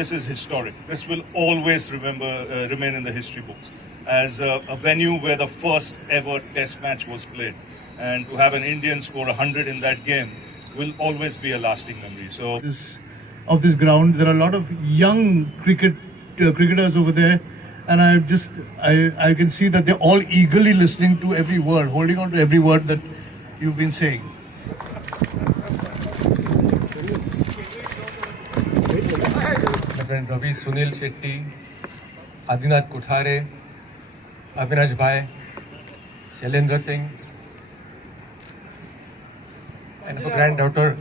this is historic. This will always remain in the history books as a venue where the first ever Test match was played, and to have an Indian score 100 in that game will always be a lasting memory. So, of this ground, there are a lot of young cricketers over there, and I can see that they're all eagerly listening to every word, holding on to every word that you've been saying. My friend Ravi, Sunil Shetty, Adinath Kothare, Avinash Bhai, Shailendra Singh, and her granddaughter,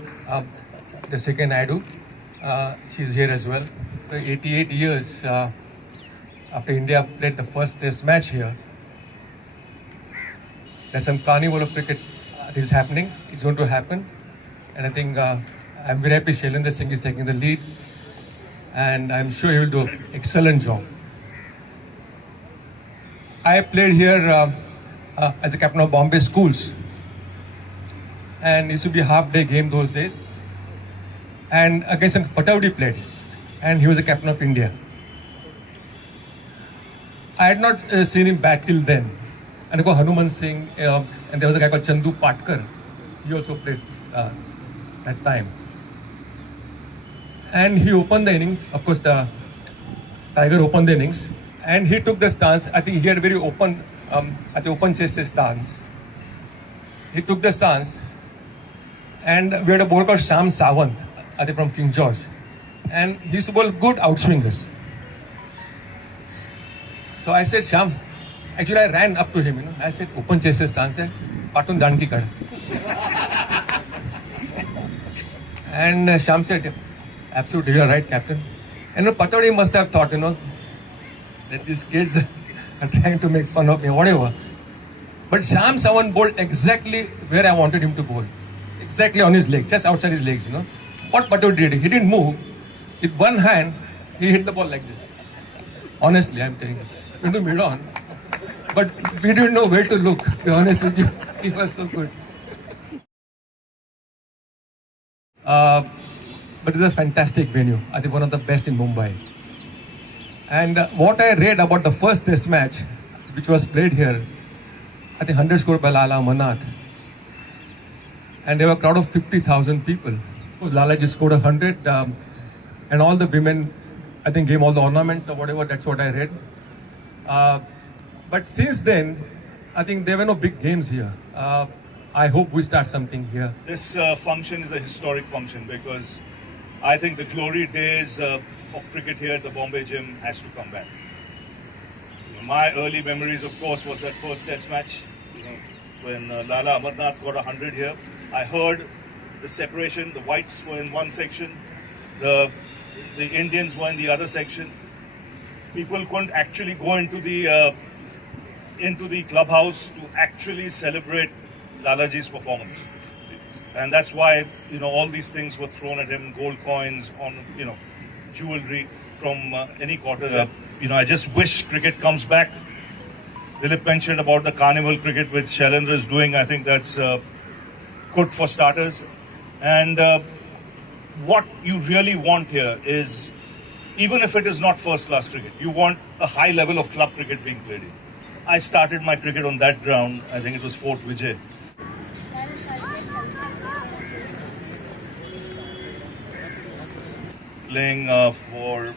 Jessica Naidu. She's here as well. 88 years after India played the first Test match here, there's some carnival of cricket that is happening. It's going to happen, and I think I'm very happy Shailendra Singh is taking the lead, and I'm sure he will do an excellent job. I played here as a captain of Bombay schools, and it used to be a half-day game those days. And against Patawdi played, and he was the captain of India. I had not seen him bat till then. And I go Hanuman Singh, and there was a guy called Chandu Patkar. He also played that time. And he opened the inning. Of course, the Tiger opened the innings, and he took the stance. I think he had a very open, at the open chest stance. He took the stance, and we had a bowler called Sham Sawant, I think from King George, and he used to bowl good outswingers. So I said, Sham, actually I ran up to him, I said, open chest stance hai, patun dan ki kar. And Sham said, absolutely, you are right, captain. And Patawdi must have thought, that these kids are trying to make fun of me, whatever. But Sham Sawant bowled exactly where I wanted him to bowl. Exactly on his leg, just outside his legs, What Patawdi did, he didn't move. With one hand, he hit the ball like this. Honestly, I'm telling you. We went to mid-on, but we didn't know where to look, to be honest with you. He was so good. But it's a fantastic venue. I think one of the best in Mumbai. And what I read about the first Test match, which was played here, I think 100 scored by Lala Amarnath. And there were a crowd of 50,000 people. Lala just scored 100, and all the women, I think, gave all the ornaments or whatever. That's what I read. But since then, I think there were no big games here. I hope we start something here. This function is a historic function because I think the glory days of cricket here at the Bombay Gym has to come back. My early memories, of course, was that first Test match when Lala Amarnath got 100 here. I heard the separation, the whites were in one section, the Indians were in the other section. People couldn't actually go into the clubhouse to actually celebrate Lalaji's performance. And that's why, all these things were thrown at him, gold coins, on, jewelry from any quarter. I just wish cricket comes back. Dilip mentioned about the carnival cricket which Shailendra is doing. I think that's good for starters. And what you really want here is, even if it is not first-class cricket, you want a high level of club cricket being played in. I started my cricket on that ground. I think it was Fort Vijay. Playing for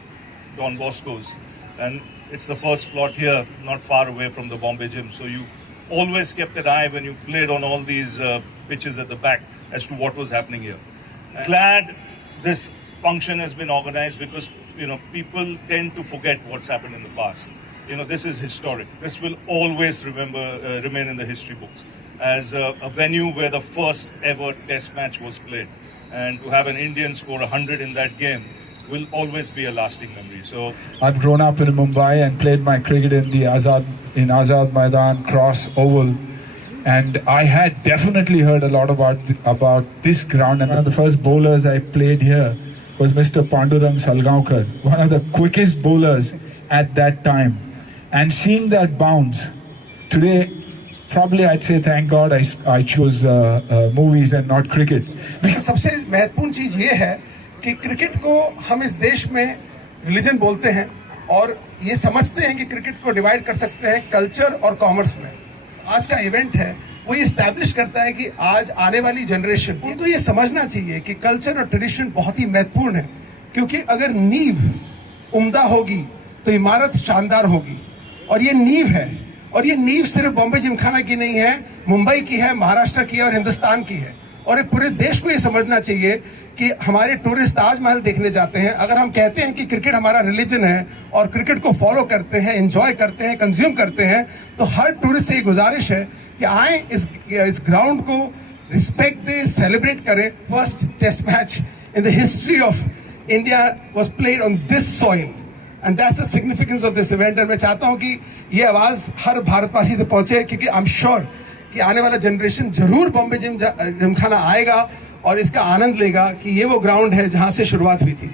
Don Bosco's, and it's the first plot here, not far away from the Bombay Gym. So you always kept an eye when you played on all these pitches at the back as to what was happening here. I'm glad this function has been organized because people tend to forget what's happened in the past. This is historic. This will always remain in the history books as a venue where the first ever Test match was played, and to have an Indian score 100 in that game will always be a lasting memory. So I've grown up in Mumbai and played my cricket in the Azad Maidan, Cross, Oval, and I had definitely heard a lot about this ground. And one of the first bowlers I played here was Mr. Pandurang Salgaonkar, one of the quickest bowlers at that time. And seeing that bounce today, probably I'd say thank God I chose movies and not cricket. सबसे महत्वपूर्ण चीज ये है कि cricket को हम इस देश में रिलीजन बोलते हैं और ये समझते हैं कि क्रिकेट को डिवाइड कर सकते हैं कल्चर और कॉमर्स में। आज का इवेंट है वो ये इस्टेब्लिश करता है कि आज आने वाली जनरेशन उनको ये समझना चाहिए कि कल्चर और ट्रेडिशन बहुत ही महत्वपूर्ण है, क्योंकि अगर नींव उम्दा होगी तो इमारत शानदार होगी। और ये नींव है, और ये नींव सिर्फ बॉम्बे जिमखाना की नहीं है, मुंबई की है, महाराष्ट्र की है और हिंदुस्तान की है। और ये पूरे देश को ये समझना चाहिए कि हमारे टूरिस्ट ताजमहल देखने जाते हैं, अगर हम कहते हैं कि क्रिकेट हमारा रिलीजन है और क्रिकेट को फॉलो करते हैं, एंजॉय करते हैं, कंज्यूम करते हैं, तो हर टूरिस्ट से ये गुजारिश है कि आए इस ग्राउंड को रिस्पेक्ट दें, सेलिब्रेट करें। First test match in the history of India was played on this soil and that's the significance of this event. और मैं चाहता हूं कि ये आवाज हर भारतवासी तक पहुंचे, क्योंकि आई एम श्योर कि आने वाला जनरेशन जरूर बॉम्बे जिमखाना आएगा और इसका आनंद लेगा कि ये वो ग्राउंड है जहां से शुरुआत हुई थी।